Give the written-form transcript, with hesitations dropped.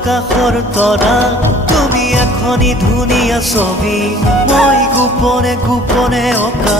আকাশৰ তৰা তুমি এখনি ধুনীয়া ছবি মই গোপনে গোপনে অঁকা